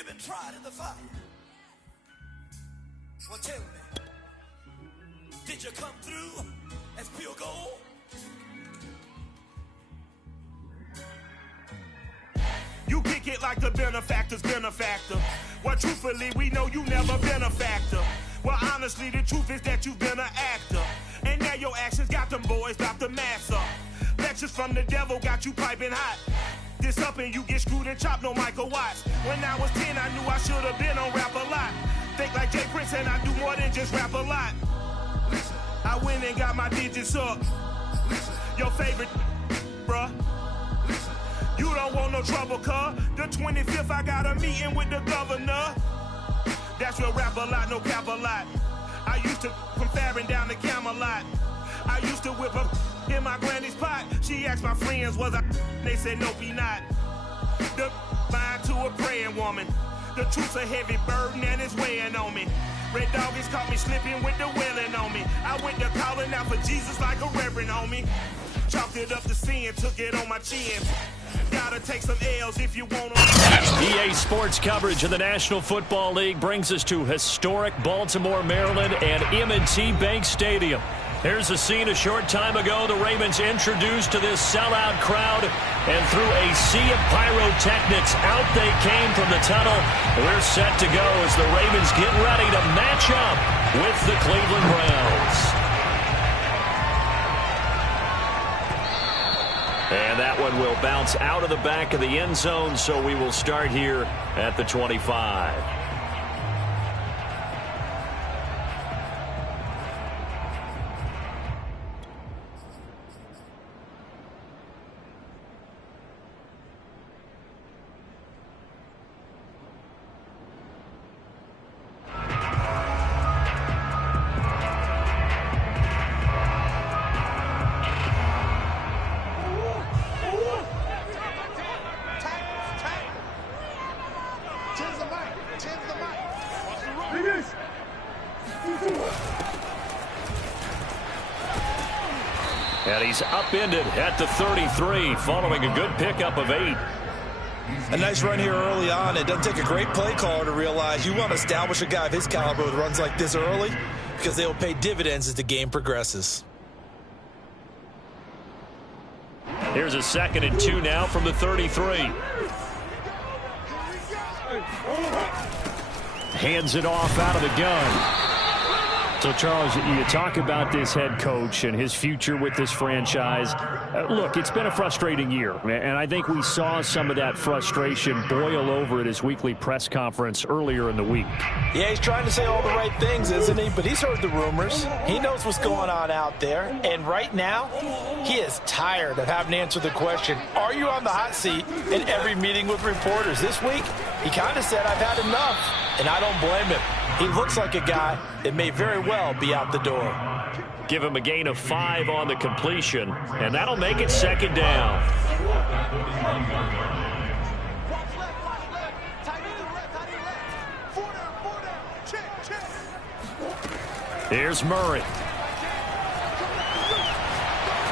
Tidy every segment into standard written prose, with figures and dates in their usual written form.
You've been tried in the fire. Well, tell me, did you come through as pure gold? You kick it like the benefactor's benefactor. Well, truthfully, we know you never been a factor. Well, honestly, the truth is that you've been an actor. And now your actions got them boys drop the mask up. Lectures from the devil got you piping hot. This up and you get screwed and chopped, no Michael Watts. When I was 10, I knew I should have been on Rap a Lot. Think like Jay Prince and I do more than just rap a lot. I went and got my digits up. Your favorite, bruh. You don't want no trouble, cuz. The 25th, I got a meeting with the governor. That's real rap a lot, no cap a lot. I used to from Farron down to Camelot. I used to whip up in my granny's pot. She asked my friends, was I? They said, nope, he not. The mind to a praying woman. The truth's a heavy burden and it's weighing on me. Red Doggies caught me slipping with the wailing on me. I went to calling out for Jesus like a reverend homie. Chalked it up to sin, took it on my chin. Gotta take some L's if you want to. EA Sports coverage of the National Football League brings us to historic Baltimore, Maryland and M&T Bank Stadium. Here's a scene a short time ago. The Ravens introduced to this sellout crowd, and through a sea of pyrotechnics, out they came from the tunnel. We're set to go as the Ravens get ready to match up with the Cleveland Browns. And that one will bounce out of the back of the end zone, so we will start here at the 25. And he's upended at the 33 following a good pickup of 8. A nice run here early on. It doesn't take a great play caller to realize you want to establish a guy of his caliber with runs like this early because they will pay dividends as the game progresses. Here's a 2nd and 2 now from the 33. Hands it off out of the gun. So, Charles, you talk about this head coach and his future with this franchise. Look, it's been a frustrating year, and I think we saw some of that frustration boil over at his weekly press conference earlier in the week. Yeah, he's trying to say all the right things, isn't he? But he's heard the rumors. He knows what's going on out there. And right now, he is tired of having to answer the question, are you on the hot seat in every meeting with reporters? This week, he kind of said, I've had enough, and I don't blame him. He looks like a guy that may very well be out the door. Give him a gain of 5 on the completion, and that'll make it 2nd down. Here's Murray.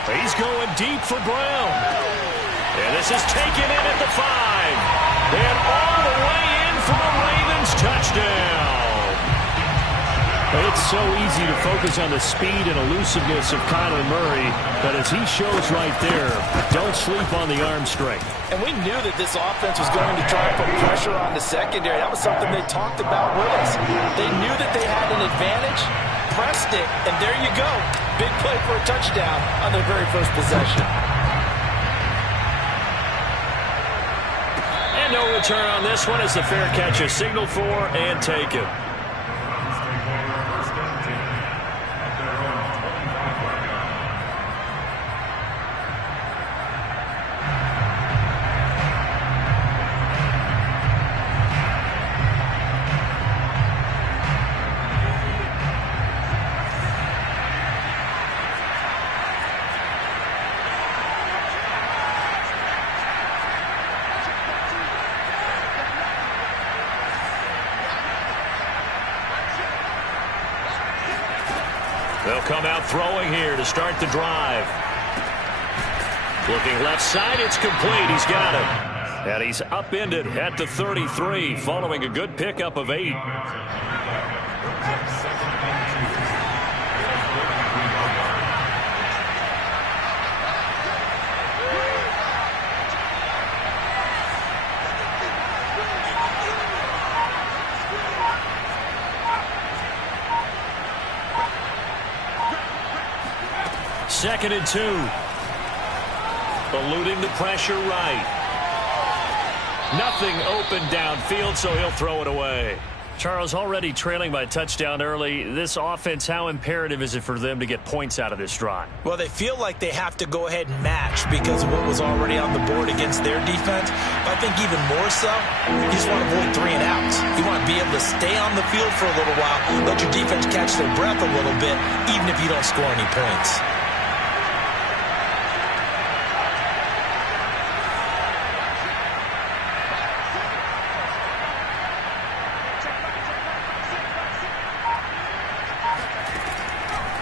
He's going deep for Brown. And this is taken in at the 5. And all the way in for a Ravens touchdown. It's so easy to focus on the speed and elusiveness of Kyler Murray, but as he shows right there, don't sleep on the arm strength. And we knew that this offense was going to try and put pressure on the secondary. That was something they talked about with us. They knew that they had an advantage, pressed it, and there you go. Big play for a touchdown on their very first possession. And no return on this one as the fair catch is signaled for and taken. They'll come out throwing here to start the drive. Looking left side, it's complete. He's got it. And he's upended at the 33 following a good pickup of 8. Second and 2. Eluding the pressure right. Nothing open downfield, so he'll throw it away. Charles, already trailing by a touchdown early. This offense, how imperative is it for them to get points out of this drive? Well, they feel like they have to go ahead and match because of what was already on the board against their defense. But I think even more so, you just want to avoid 3 and outs. You want to be able to stay on the field for a little while, let your defense catch their breath a little bit, even if you don't score any points.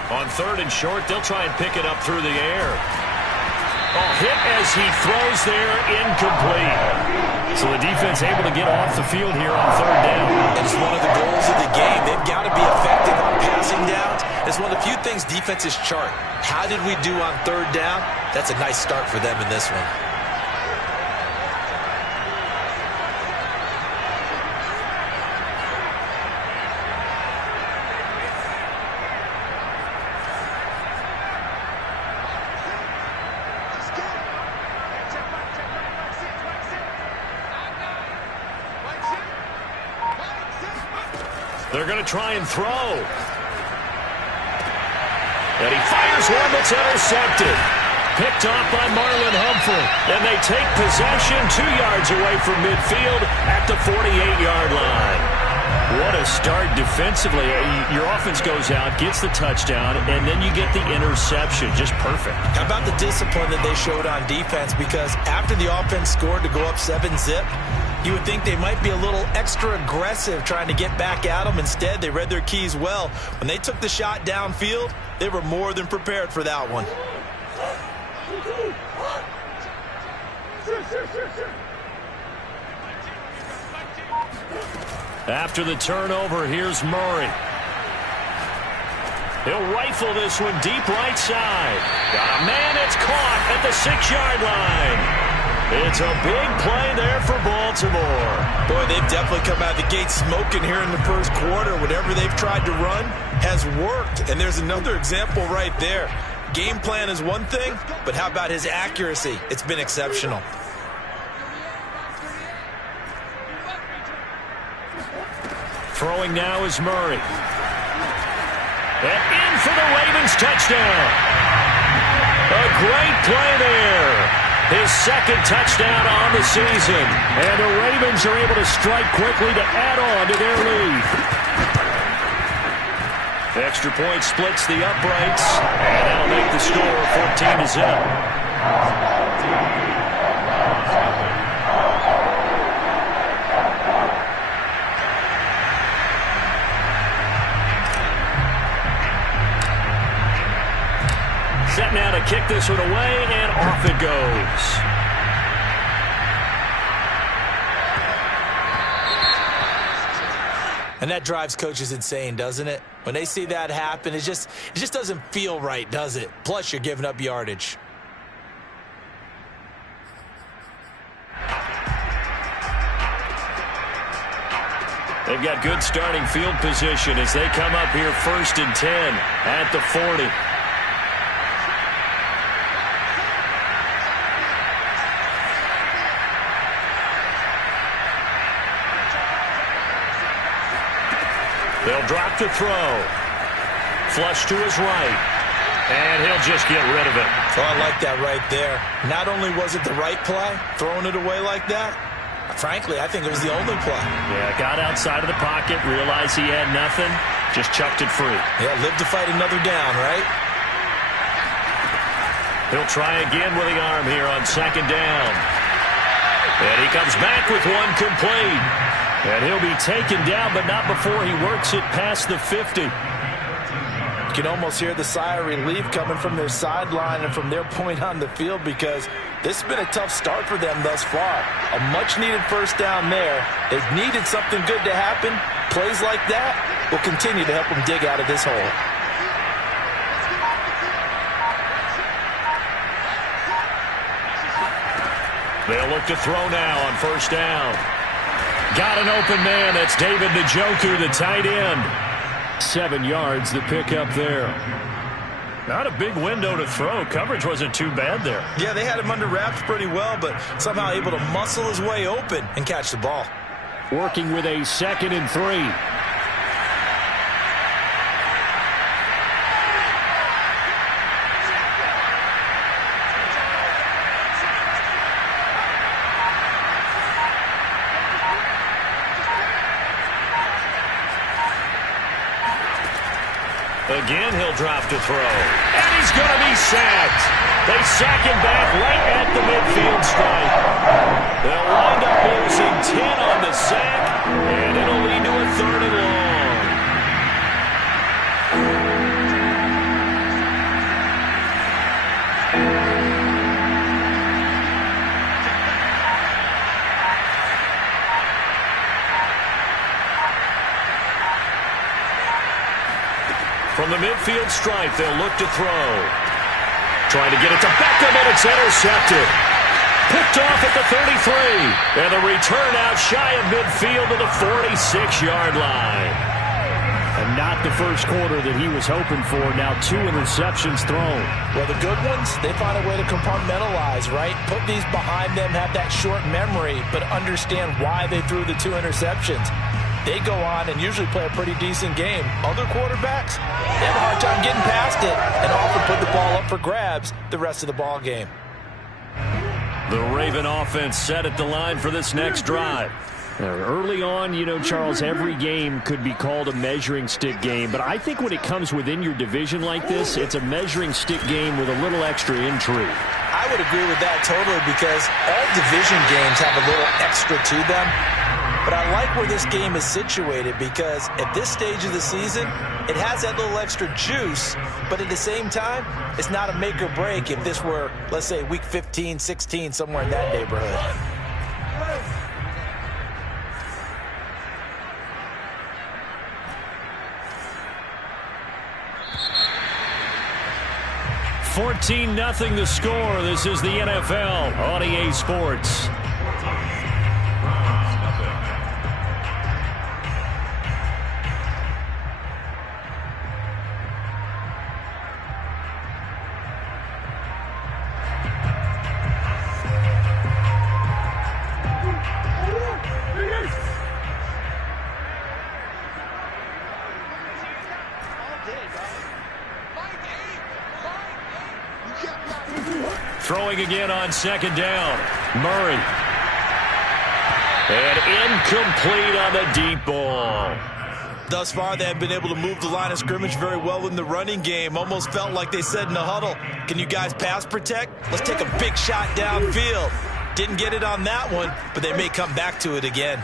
On 3rd and short, they'll try and pick it up through the air. Oh, hit as he throws there, incomplete. So the defense able to get off the field here on 3rd down. And it's one of the goals of the game. They've got to be effective on passing downs. It's one of the few things defenses chart. How did we do on 3rd down? That's a nice start for them in this one. They're going to try and throw. And he fires one that's intercepted. Picked off by Marlon Humphrey. And they take possession 2 yards away from midfield at the 48-yard line. What a start defensively. Your offense goes out, gets the touchdown, and then you get the interception. Just perfect. How about the discipline that they showed on defense? Because after the offense scored to go up 7-zip, you would think they might be a little extra aggressive trying to get back at them. Instead, they read their keys well. When they took the shot downfield, they were more than prepared for that one. After the turnover, here's Murray. He'll rifle this one deep right side. Got a man that's caught at the 6-yard line. It's a big play there for Baltimore. Boy, they've definitely come out of the gate smoking here in the first quarter. Whatever they've tried to run has worked. And there's another example right there. Game plan is one thing, but how about his accuracy? It's been exceptional. Throwing now is Murray. And in for the Ravens touchdown. A great play there. His second touchdown on the season. And the Ravens are able to strike quickly to add on to their lead. The extra point splits the uprights. And that'll make the score 14-0. Set now to kick this one away, and off it goes. And that drives coaches insane, doesn't it? When they see that happen, it just doesn't feel right, does it? Plus, you're giving up yardage. They've got good starting field position as they come up here 1st and 10 at the 40. They'll drop the throw. Flush to his right. And he'll just get rid of it. Oh, I like that right there. Not only was it the right play, throwing it away like that, frankly, I think it was the only play. Yeah, got outside of the pocket, realized he had nothing, just chucked it free. Yeah, live to fight another down, right? He'll try again with the arm here on 2nd down. And he comes back with one complete. And he'll be taken down, but not before he works it past the 50. You can almost hear the sigh of relief coming from their sideline and from their point on the field because This has been a tough start for them thus far. A much-needed first down there. They've needed something good to happen. Plays like that will continue to help them dig out of this hole. They'll look to throw now on first down. Got an open man. That's David Njoku, the tight end. 7 yards to pick up there. Not a big window to throw. Coverage wasn't too bad there. Yeah, they had him under wraps pretty well, but somehow able to muscle his way open and catch the ball. Working with a 2nd and 3. Again, he'll drop to throw. And he's going to be sacked. They sack him back right at the midfield stripe. They'll wind up losing 10 on the sack, and it'll lead to a 3rd and long. From the midfield stripe, they'll look to throw. Trying to get it to Beckham, and it's intercepted. Picked off at the 33. And the return out shy of midfield to the 46-yard line. And not the first quarter that he was hoping for. Now 2 interceptions thrown. Well, the good ones, they find a way to compartmentalize, right? Put these behind them, have that short memory, but understand why they threw the 2 interceptions. They go on and usually play a pretty decent game. Other quarterbacks, they have a hard time getting past it and often put the ball up for grabs the rest of the ball game. The Raven offense set at the line for this next drive. Early on, you know, Charles, every game could be called a measuring stick game. But I think when it comes within your division like this, it's a measuring stick game with a little extra intrigue. I would agree with that totally because all division games have a little extra to them. But I like where this game is situated because at this stage of the season, it has that little extra juice, but at the same time, it's not a make or break if this were, let's say, week 15, 16, somewhere in that neighborhood. $14-0 the score. This is the NFL on EA Sports. Throwing again on 2nd down. Murray. And incomplete on the deep ball. Thus far, they have been able to move the line of scrimmage very well in the running game. Almost felt like they said in the huddle, can you guys pass protect? Let's take a big shot downfield. Didn't get it on that one, but they may come back to it again.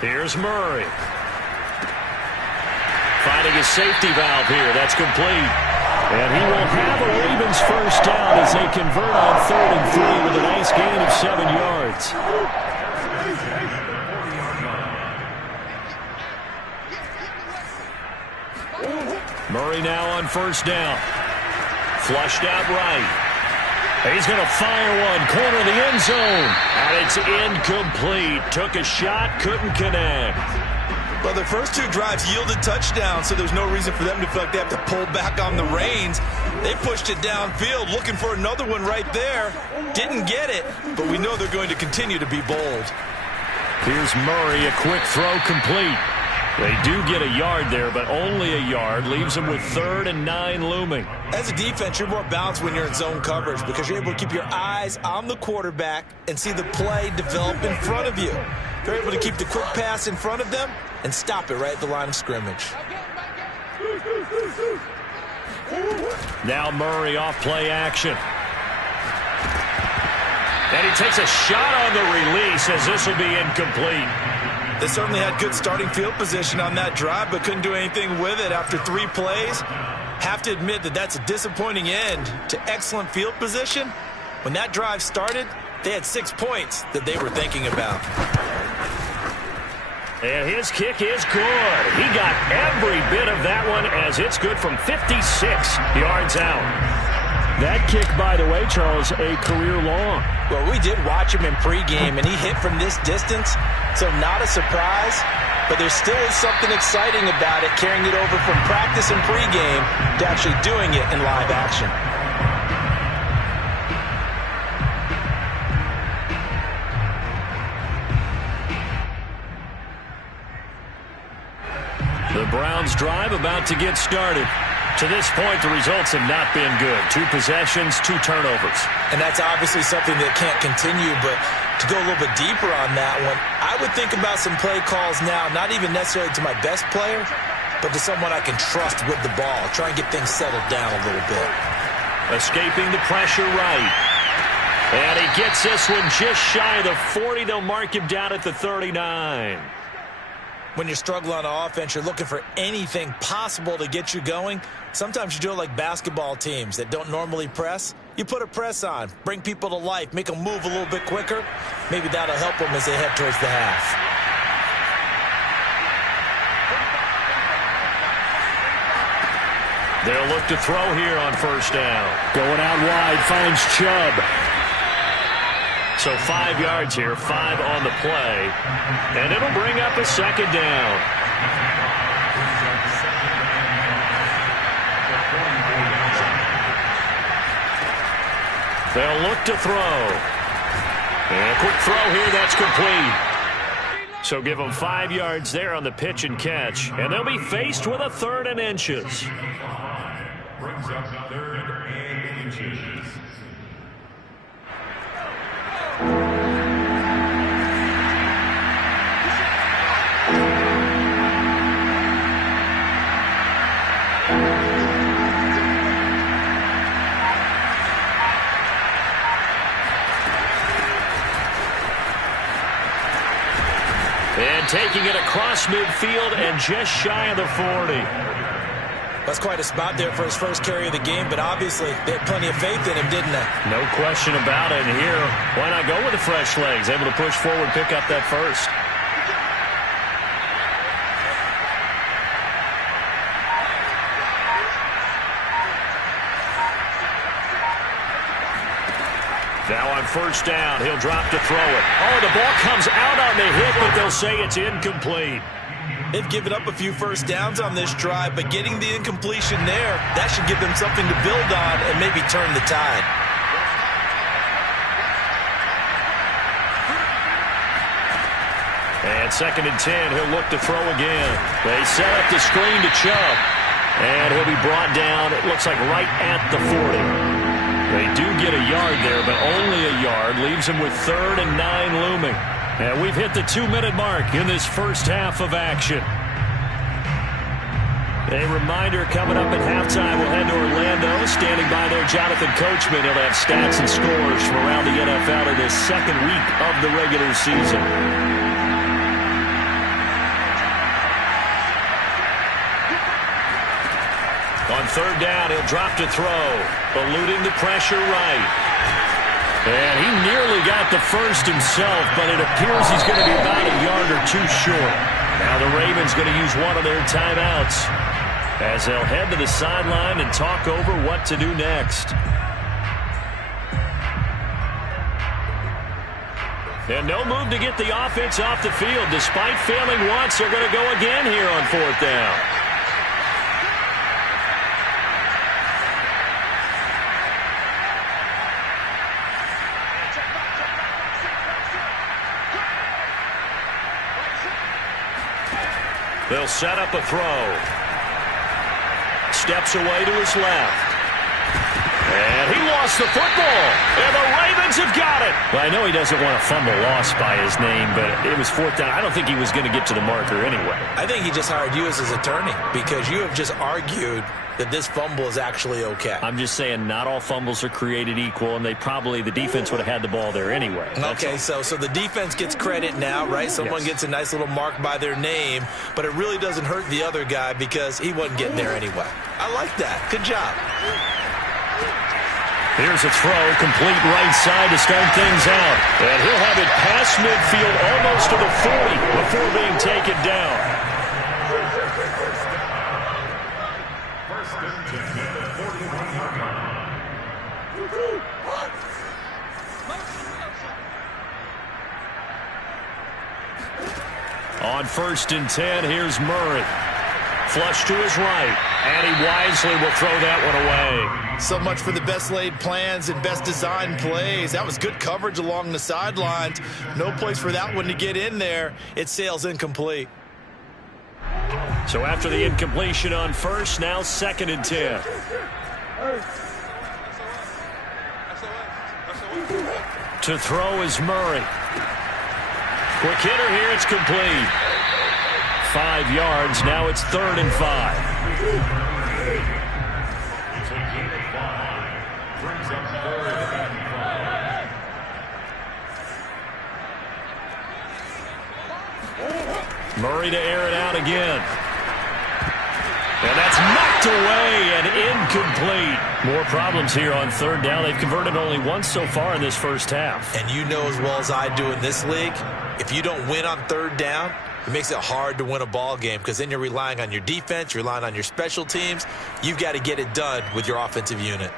Here's Murray. Finding his safety valve here. That's complete. And he will have a Ravens first down as they convert on 3rd and 3 with a nice gain of 7 yards. Murray now on first down. Flushed out right. He's going to fire one, corner of the end zone, and it's incomplete. Took a shot, couldn't connect. Well, the first 2 drives yielded touchdowns, so there's no reason for them to feel like they have to pull back on the reins. They pushed it downfield, looking for another one right there. Didn't get it, but we know they're going to continue to be bold. Here's Murray, a quick throw complete. They do get a yard there, but only a yard. Leaves them with 3rd and 9 looming. As a defense, you're more balanced when you're in zone coverage because you're able to keep your eyes on the quarterback and see the play develop in front of you. You're able to keep the quick pass in front of them and stop it right at the line of scrimmage. Now Murray off play action. And he takes a shot on the release as this will be incomplete. They certainly had good starting field position on that drive, but couldn't do anything with it after 3 plays. Have to admit that that's a disappointing end to excellent field position. When that drive started, they had 6 points that they were thinking about. And his kick is good. He got every bit of that one as it's good from 56 yards out. That kick, by the way, Charles, a career long. Well, we did watch him in pregame, and he hit from this distance, so not a surprise. But there still is something exciting about it, carrying it over from practice and pregame to actually doing it in live action. The Browns drive about to get started. To this point, the results have not been good. 2 possessions, 2 turnovers. And that's obviously something that can't continue, but to go a little bit deeper on that one, I would think about some play calls now, not even necessarily to my best player, but to someone I can trust with the ball. Try and get things settled down a little bit. Escaping the pressure right. And he gets this one just shy of the 40. They'll mark him down at the 39. When you're struggling on offense, you're looking for anything possible to get you going. Sometimes you do it like basketball teams that don't normally press. You put a press on, bring people to life, make them move a little bit quicker. Maybe that'll help them as they head towards the half. They'll look to throw here on first down. Going out wide, finds Chubb. So 5 yards here, 5 on the play. And it'll bring up a second down. They'll look to throw. And a quick throw here, that's complete. So give them 5 yards there on the pitch and catch. And they'll be faced with a 3rd and inches. Brings up 3rd and inches. And taking it across midfield and just shy of the 40. That's quite a spot there for his first carry of the game, but obviously they had plenty of faith in him, didn't they? No question about it. And here, why not go with the fresh legs? Able to push forward, pick up that first. Now on first down, he'll drop to throw it. Oh, the ball comes out on the hit, but they'll say it's incomplete. They've given up a few first downs on this drive, but getting the incompletion there, that should give them something to build on and maybe turn the tide. And 2nd and 10, he'll look to throw again. They set up the screen to Chubb. And he'll be brought down, it looks like right at the 40. They do get a yard there, but only a yard. Leaves them with 3rd and 9 looming. And we've hit the 2-minute mark in this first half of action. A reminder coming up at halftime, we'll head to Orlando. Standing by there, Jonathan Coachman. He'll have stats and scores from around the NFL in this 2nd week of the regular season. On 3rd down, he'll drop to throw, eluding the pressure right. And he nearly got the first himself, but it appears he's going to be about a yard or 2 short. Now the Ravens going to use one of their timeouts as they'll head to the sideline and talk over what to do next. And no move to get the offense off the field. Despite failing once, they're going to go again here on 4th down. They'll set up a throw. Steps away to his left. And he lost the football. And the Ravens have got it. Well, I know he doesn't want a fumble lost by his name, but it was fourth down. I don't think he was going to get to the marker anyway. I think he just hired you as his attorney because you have just argued that this fumble is actually okay. I'm just saying not all fumbles are created equal, and the defense would have had the ball there anyway. Okay, so the defense gets credit now, right? Someone gets a nice little mark by their name, but it really doesn't hurt the other guy because he wasn't getting there anyway. I like that. Good job. Here's a throw, complete right side to start things out. And he'll have it past midfield almost to the 40 before being taken down. On 1st and 10, here's Murray. Flush to his right, and he wisely will throw that one away. So much for the best laid plans and best designed plays. That was good coverage along the sidelines. No place for that one to get in there. It sails incomplete. So after the incompletion on 1st, now 2nd and 10. To throw is Murray. Quick hitter here, it's complete. 5 yards, now it's 3rd and 5. Murray to air it out again. And that's knocked away and incomplete. More problems here on 3rd down. They've converted only once so far in this first half. And you know as well as I do in this league, if you don't win on 3rd down, it makes it hard to win a ball game because then you're relying on your defense, you're relying on your special teams. You've got to get it done with your offensive unit.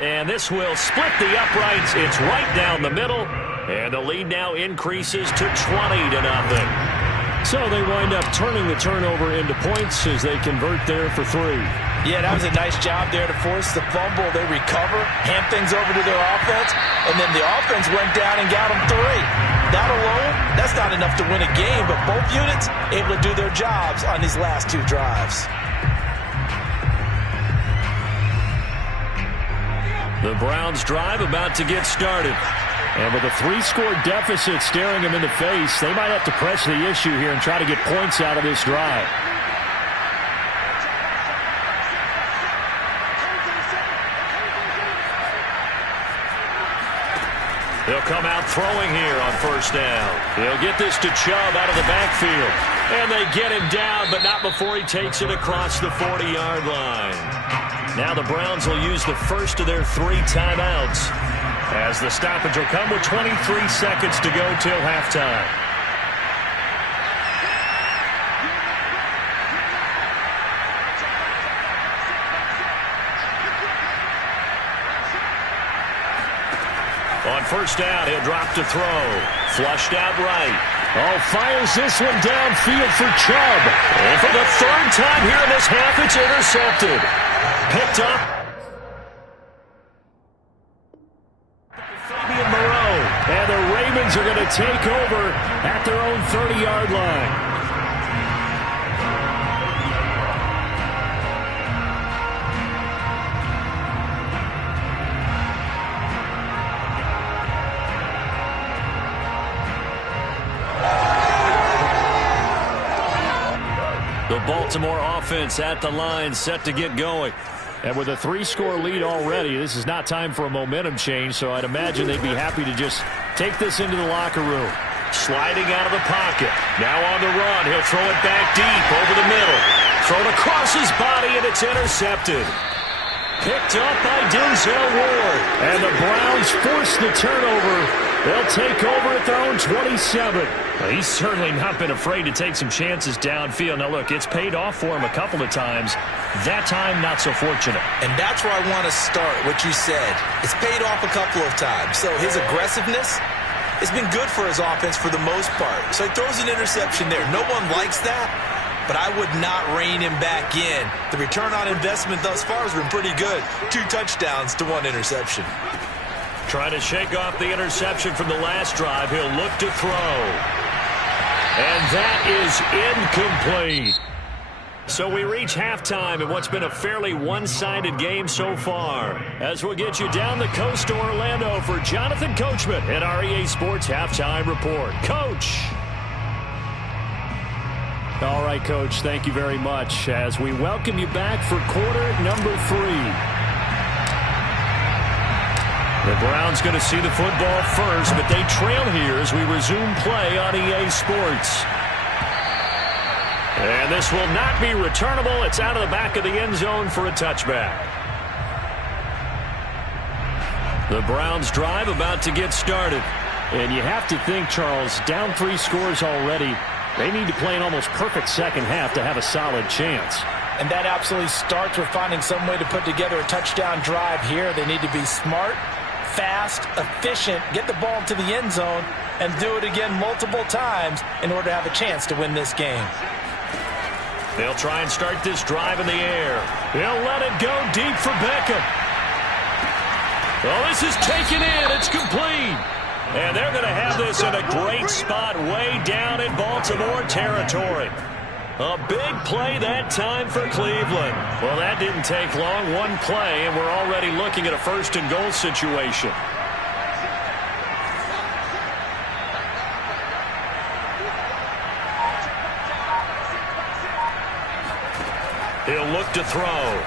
And this will split the uprights. It's right down the middle. And the lead now increases to 20-0. So they wind up turning the turnover into points as they convert there for 3. Yeah, that was a nice job there to force the fumble. They recover, hand things over to their offense, and then the offense went down and got them 3. That alone, that's not enough to win a game, but both units able to do their jobs on these last 2 drives. The Browns drive about to get started. And with a 3-score deficit staring them in the face, they might have to press the issue here and try to get points out of this drive. They'll come out throwing here on 1st down. He'll get this to Chubb out of the backfield. And they get him down, but not before he takes it across the 40-yard line. Now the Browns will use the first of their 3 timeouts, as the stoppage will come with 23 seconds to go till halftime. On 1st down, he'll drop to throw. Flushed out right. Oh, fires this one downfield for Chubb. And for the 3rd time here in this half, it's intercepted. Picked up. Fabian Moreau. And the Ravens are going to take over at their own 30-yard line. The Baltimore offense at the line, set to get going. And with a 3-score lead already, this is not time for a momentum change, so I'd imagine they'd be happy to just take this into the locker room. Sliding out of the pocket. Now on the run. He'll throw it back deep over the middle. Thrown across his body, and it's intercepted. Picked up by Denzel Ward. And the Browns force the turnover. They'll take over at their own 27. Well, he's certainly not been afraid to take some chances downfield. Now, look, it's paid off for him a couple of times. That time, not so fortunate. And that's where I want to start, what you said. It's paid off a couple of times. So his aggressiveness has been good for his offense for the most part. So he throws an interception there. No one likes that, but I would not rein him back in. The return on investment thus far has been pretty good. 2 touchdowns to 1 interception. Trying to shake off the interception from the last drive. He'll look to throw. And that is incomplete. So we reach halftime in what's been a fairly one-sided game so far. As we'll get you down the coast to Orlando for Jonathan Coachman at our EA Sports Halftime Report. Coach. All right, Coach, thank you very much as we welcome you back for quarter number 3. The Browns going to see the football first, but they trail here as we resume play on EA Sports. And this will not be returnable. It's out of the back of the end zone for a touchback. The Browns drive about to get started. And you have to think, Charles, down 3 scores already. They need to play an almost perfect second half to have a solid chance. And that absolutely starts with finding some way to put together a touchdown drive here. They need to be smart, fast, efficient, get the ball to the end zone, and do it again multiple times in order to have a chance to win this game. They'll try and start this drive in the air. He'll let it go deep for Beckham. Well, this is taken in. It's complete. And they're going to have this in a great spot way down in Baltimore territory. A big play that time for Cleveland. Well, that didn't take long. One play, and we're already looking at a first-and-goal situation. He'll look to throw.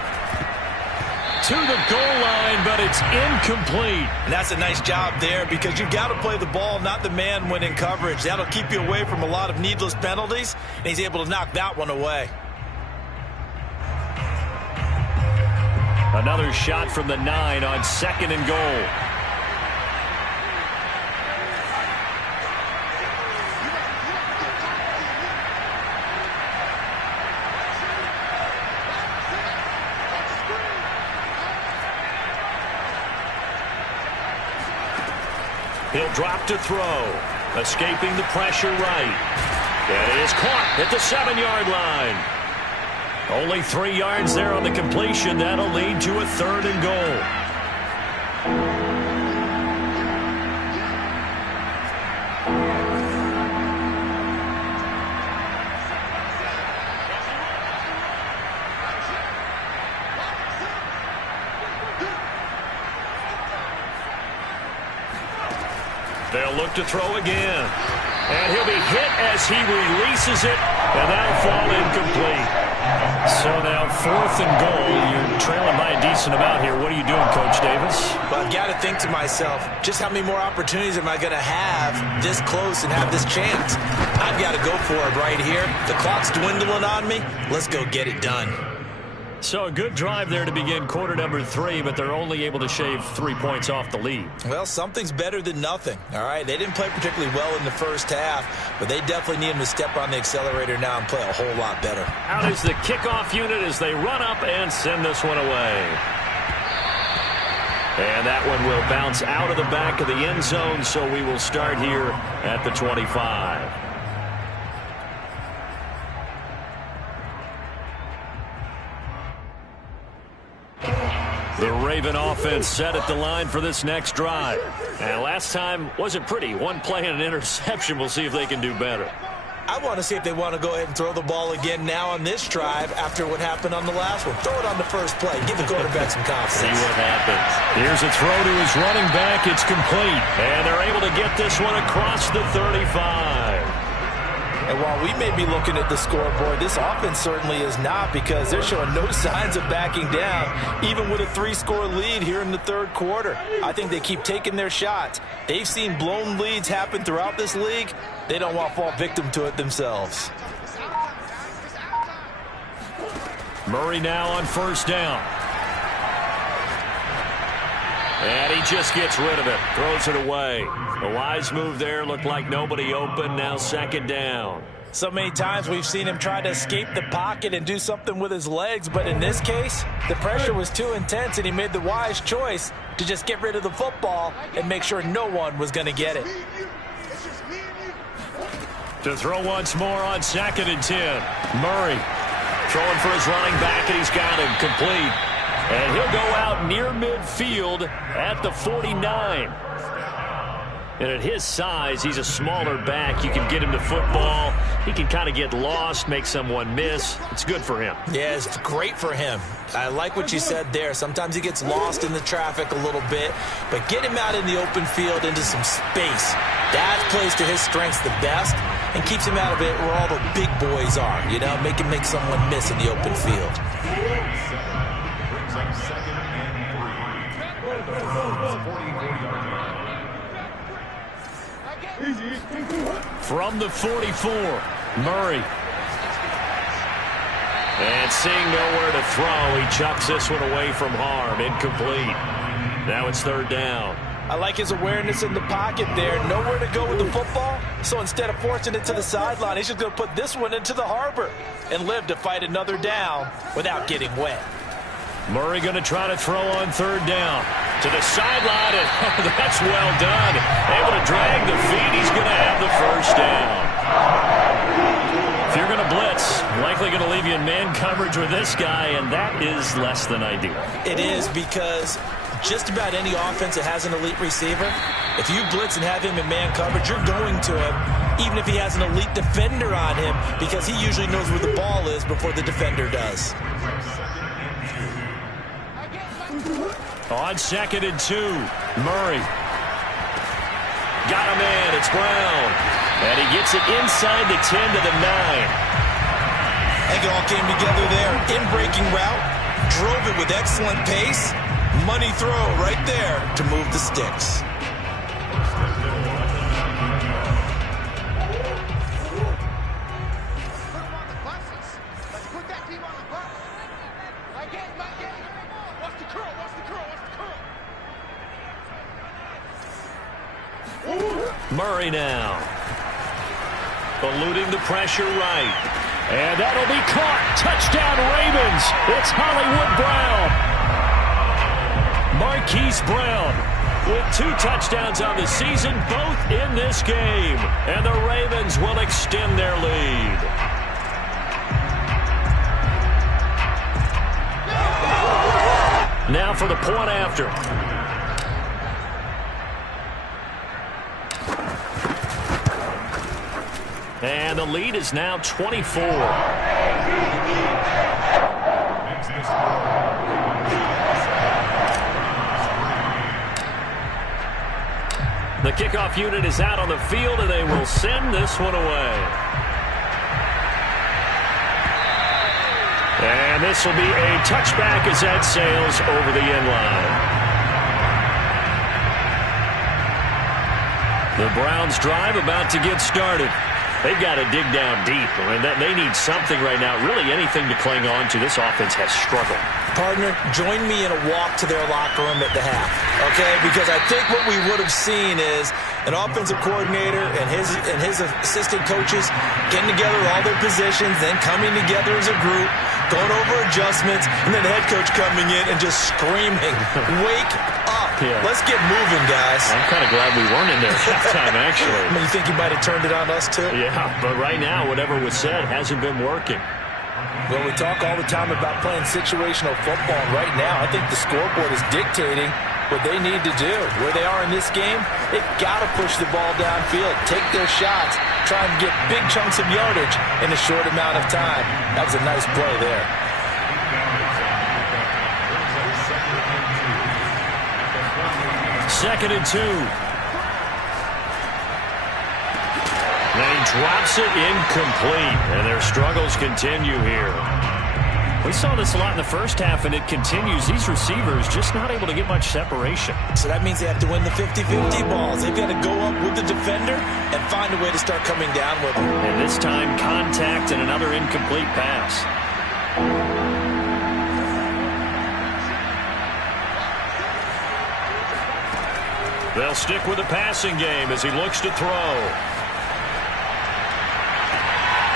To the goal line, but it's incomplete. And that's a nice job there because you've got to play the ball, not the man when in coverage. That'll keep you away from a lot of needless penalties, and he's able to knock that one away. Another shot from the 9 on 2nd and goal. He'll drop to throw. Escaping the pressure right. And it is caught at the 7-yard line. Only 3 yards there on the completion. That'll lead to a 3rd and goal. They'll look to throw again. And he'll be hit as he releases it, and that'll fall incomplete. So now 4th and goal. You're trailing by a decent amount here. What are you doing, Coach Davis? Well, I've got to think to myself, just how many more opportunities am I going to have this close and have this chance? I've got to go for it right here. The clock's dwindling on me. Let's go get it done. So a good drive there to begin quarter number 3, but they're only able to shave 3 points off the lead. Well, something's better than nothing, all right? They didn't play particularly well in the first half, but they definitely need them to step on the accelerator now and play a whole lot better. Out is the kickoff unit as they run up and send this one away. And that one will bounce out of the back of the end zone, so we will start here at the 25. The Raven offense set at the line for this next drive. And last time wasn't pretty. One play and an interception. We'll see if they can do better. I want to see if they want to go ahead and throw the ball again now on this drive after what happened on the last one. Throw it on the first play. Give the quarterback some confidence. See what happens. Here's a throw to his running back. It's complete. And they're able to get this one across the 35. And while we may be looking at the scoreboard, this offense certainly is not because they're showing no signs of backing down, even with a 3-score lead here in the third quarter. I think they keep taking their shots. They've seen blown leads happen throughout this league. They don't want to fall victim to it themselves. Murray now on first down. And he just gets rid of it. Throws it away. A wise move there. Looked like nobody open. Now 2nd down. So many times we've seen him try to escape the pocket and do something with his legs. But in this case, the pressure was too intense, and he made the wise choice to just get rid of the football and make sure no one was going to get it. To throw once more on 2nd and 10. Murray throwing for his running back, and he's got him complete. And he'll go out near midfield at the 49. And at his size, he's a smaller back. You can get him to football. He can kind of get lost, make someone miss. It's good for him. Yeah, it's great for him. I like what you said there. Sometimes he gets lost in the traffic a little bit, but get him out in the open field into some space. That plays to his strengths the best and keeps him out of it where all the big boys are. You know, make him make someone miss in the open field. From the 44, Murray. And seeing nowhere to throw, he chucks this one away from harm. Incomplete. Now it's third down. I like his awareness in the pocket there. Nowhere to go with the football. So instead of forcing it to the sideline, he's just going to put this one into the harbor and live to fight another down without getting wet. Murray going to try to throw on third down. To the sideline, and that's well done. Able to drag the feet. He's going to have the first down. If you're going to blitz, likely going to leave you in man coverage with this guy, and that is less than ideal. It is, because just about any offense that has an elite receiver, if you blitz and have him in man coverage, you're going to him, even if he has an elite defender on him, because he usually knows where the ball is before the defender does. On 2nd and 2, Murray. Got a man, it's Brown. And he gets it inside the 10 to the 9. I think it all came together there. In-breaking route, drove it with excellent pace. Money throw right there to move the sticks. Murray now. Eluding the pressure right. And that'll be caught. Touchdown Ravens. It's Hollywood Brown. Marquise Brown with 2 touchdowns on the season, both in this game. And the Ravens will extend their lead. Now for the point after. And the lead is now 24. The kickoff unit is out on the field, and they will send this one away. And this will be a touchback as that sails over the end line. The Browns' drive about to get started. They've got to dig down deep. I mean, they need something right now, really anything to cling on to. This offense has struggled. Partner, join me in a walk to their locker room at the half, okay? Because I think what we would have seen is an offensive coordinator and his assistant coaches getting together all their positions, then coming together as a group, going over adjustments, and then the head coach coming in and just screaming, wake up. Yeah. Let's get moving, guys. I'm kind of glad we weren't in there at halftime, actually. I mean, you think you might have turned it on us, too? Yeah, but right now, whatever was said hasn't been working. Well, we talk all the time about playing situational football, and right now I think the scoreboard is dictating what they need to do. Where they are in this game, they've got to push the ball downfield, take their shots, try and get big chunks of yardage in a short amount of time. That was a nice play there. Second and 2. And he drops it incomplete, and their struggles continue here. We saw this a lot in the first half, and it continues. These receivers just not able to get much separation. So that means they have to win the 50-50 balls. They've got to go up with the defender and find a way to start coming down with them. And this time, contact and another incomplete pass. They'll stick with the passing game as he looks to throw.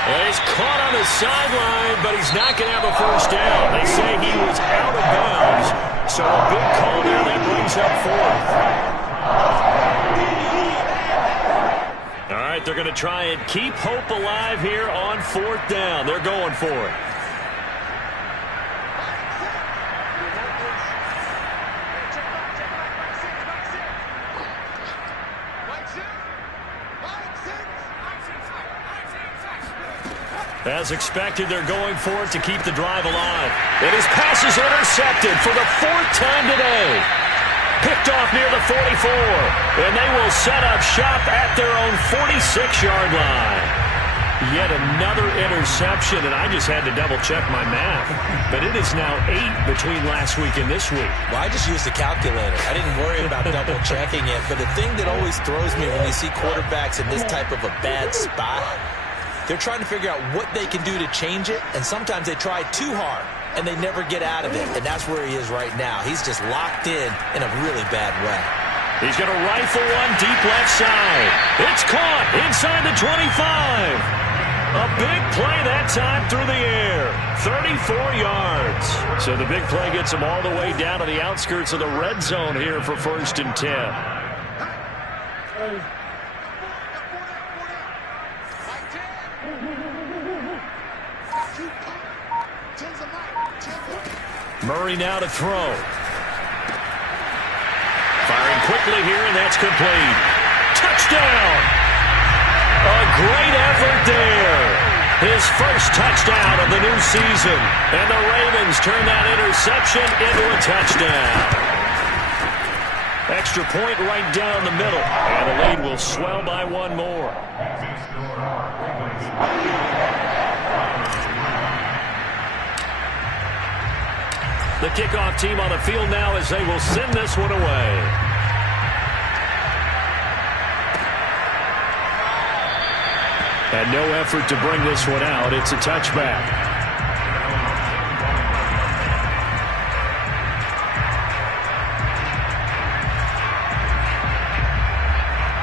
Well, he's caught on the sideline, but he's not going to have a first down. They say he was out of bounds, so a big call there that brings up 4th. All right, they're going to try and keep hope alive here on 4th down. They're going for it. As expected, they're going for it to keep the drive alive. And his pass is intercepted for the 4th time today. Picked off near the 44. And they will set up shop at their own 46-yard line. Yet another interception, and I just had to double-check my math. But it is now 8 between last week and this week. Well, I just used a calculator. I didn't worry about double-checking it. But the thing that always throws me when you see quarterbacks in this type of a bad spot, they're trying to figure out what they can do to change it, and sometimes they try too hard, and they never get out of it. And that's where he is right now. He's just locked in a really bad way. He's going to rifle one deep left side. It's caught inside the 25. A big play that time through the air. 34 yards. So the big play gets him all the way down to the outskirts of the red zone here for 1st and 10. Murray now to throw. Firing quickly here, and that's complete. Touchdown! A great effort there. His first touchdown of the new season. And the Ravens turn that interception into a touchdown. Extra point right down the middle. And the lead will swell by one more. The kickoff team on the field now as they will send this one away. And no effort to bring this one out. It's a touchback.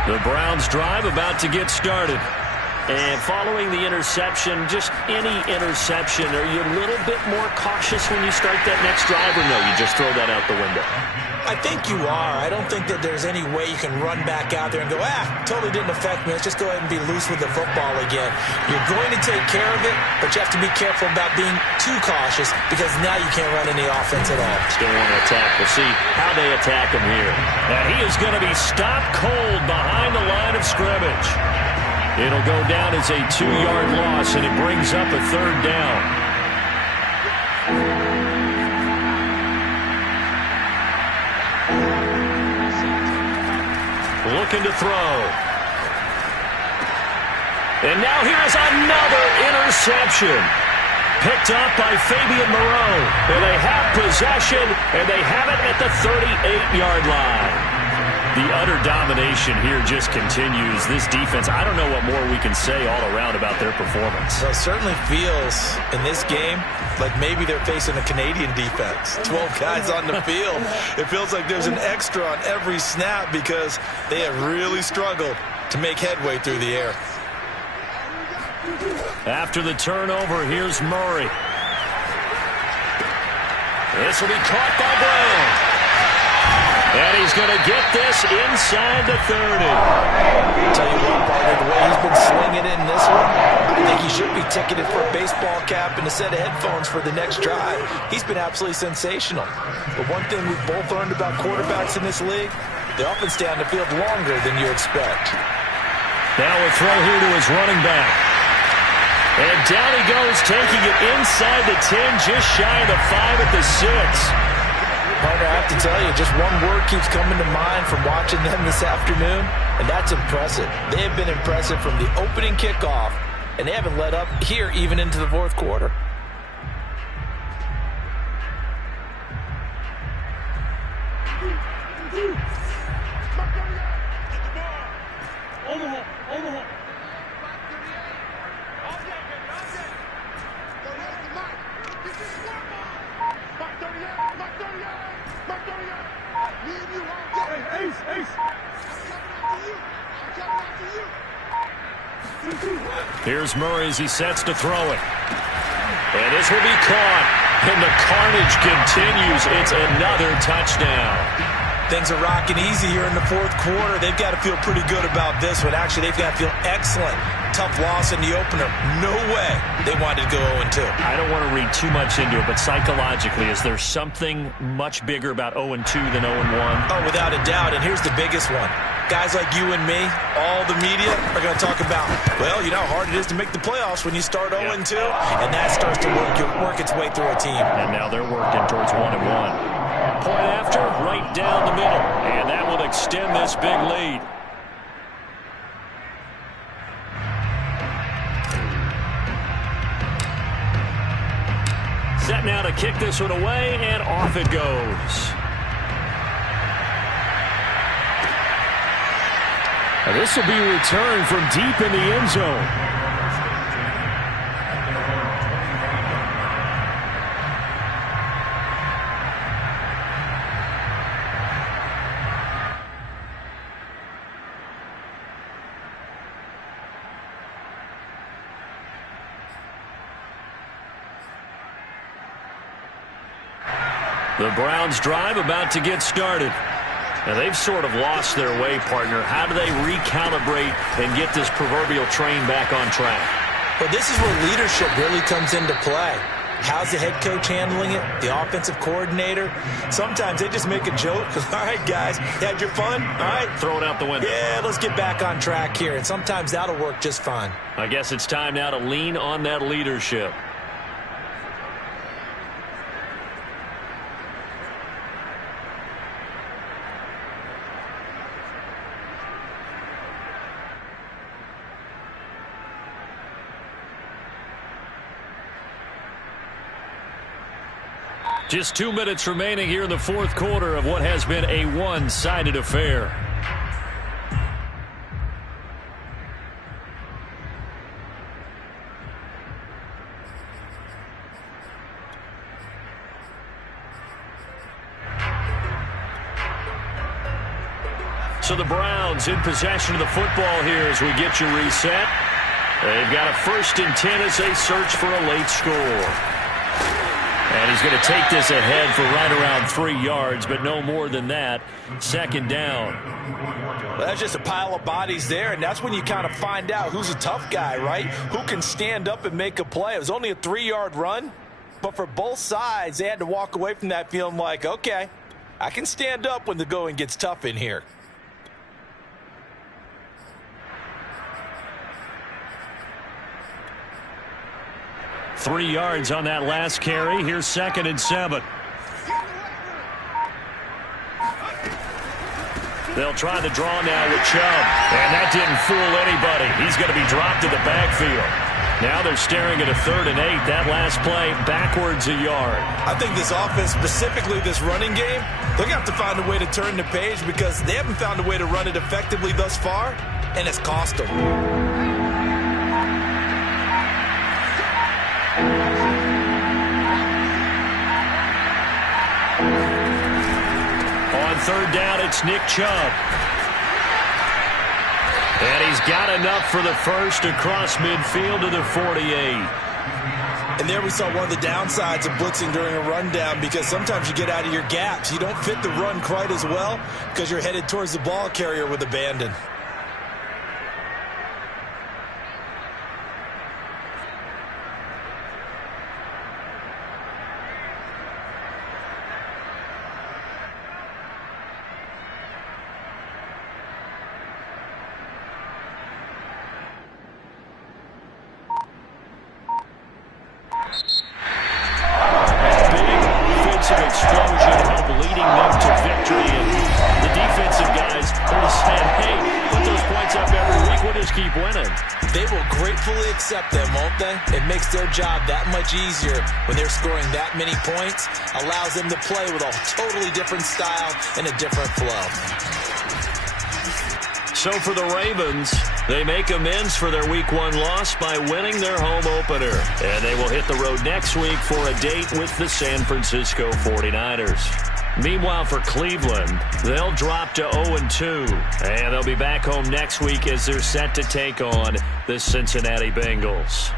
The Browns drive about to get started. And following the interception, just any interception, are you a little bit more cautious when you start that next drive, or no, you just throw that out the window? I think you are. I don't think that there's any way you can run back out there and go, totally didn't affect me. Let's just go ahead and be loose with the football again. You're going to take care of it, but you have to be careful about being too cautious because now you can't run any offense at all. Still want to attack. We'll see how they attack him here. And he is going to be stopped cold behind the line of scrimmage. It'll go down as a 2-yard loss, and it brings up a 3rd down. Looking to throw. And now here's another interception. Picked up by Fabian Moreau. And they have possession, and they have it at the 38-yard line. The utter domination here just continues. This defense, I don't know what more we can say all around about their performance. Well, it certainly feels in this game like maybe they're facing a Canadian defense. 12 guys on the field. It feels like there's an extra on every snap because they have really struggled to make headway through the air. After the turnover, here's Murray. This will be caught by Brown. And he's going to get this inside the 30. Tell you what, partner, the way he's been slinging it in this one, I think he should be ticketed for a baseball cap and a set of headphones for the next drive. He's been absolutely sensational. But one thing we've both learned about quarterbacks in this league, they often stay on the field longer than you expect. Now a throw here to his running back. And down he goes, taking it inside the 10, just shy of the 5 at the 6. Partner, I have to tell you, just one word keeps coming to mind from watching them this afternoon, and that's impressive. They have been impressive from the opening kickoff, and they haven't let up here even into the 4th quarter. Here's Murray as he sets to throw it. And this will be caught. And the carnage continues. It's another touchdown. Things are rocking easy here in the 4th quarter. They've got to feel pretty good about this one. Actually, they've got to feel excellent. Tough loss in the opener. No way they wanted to go 0-2. I don't want to read too much into it, but psychologically, is there something much bigger about 0-2 than 0-1? Oh, without a doubt. And here's the biggest one. guys like you and me, all the media are going to talk about, well, you know how hard it is to make the playoffs when you start 0-2, and that starts to work its way through a team. And now they're working towards 1-1. Point after, right down the middle, and that will extend this big lead. Set now to kick this one away, and off it goes. And this will be returned from deep in the end zone. The Browns drive about to get started. Now they've sort of lost their way, partner. How do they recalibrate and get this proverbial train back on track? Well, this is where leadership really comes into play. How's the head coach handling it? The offensive coordinator? Sometimes they just make a joke. All right, guys, had your fun? All right. Throw it out the window. Yeah, let's get back on track here. And sometimes that'll work just fine. I guess it's time now to lean on that leadership. Just 2 minutes remaining here in the fourth quarter of what has been a one-sided affair. So the Browns in possession of the football here as we get you reset. They've got a 1st and 10 as they search for a late score. And he's going to take this ahead for right around 3 yards, but no more than that. 2nd down. Well, that's just a pile of bodies there, and that's when you kind of find out who's a tough guy, right? Who can stand up and make a play. It was only a 3-yard run, but for both sides, they had to walk away from that feeling like, okay, I can stand up when the going gets tough in here. Three yards on that last carry. Here's 2nd and 7. They'll try the draw now with Chubb. And that didn't fool anybody. He's going to be dropped to the backfield. Now they're staring at a 3rd and 8. That last play backwards a yard. I think this offense, specifically this running game, they're going to have to find a way to turn the page because they haven't found a way to run it effectively thus far, and it's cost them. On 3rd down, it's Nick Chubb. And he's got enough for the first across midfield to the 48. And there we saw one of the downsides of blitzing during a rundown because sometimes you get out of your gaps. You don't fit the run quite as well because you're headed towards the ball carrier with abandon. Accept them, won't they? It makes their job that much easier when they're scoring that many points, allows them to play with a totally different style and a different flow. So for the Ravens, they make amends for their Week 1 loss by winning their home opener. And they will hit the road next week for a date with the San Francisco 49ers. Meanwhile, for Cleveland, they'll drop to 0-2, and they'll be back home next week as they're set to take on the Cincinnati Bengals.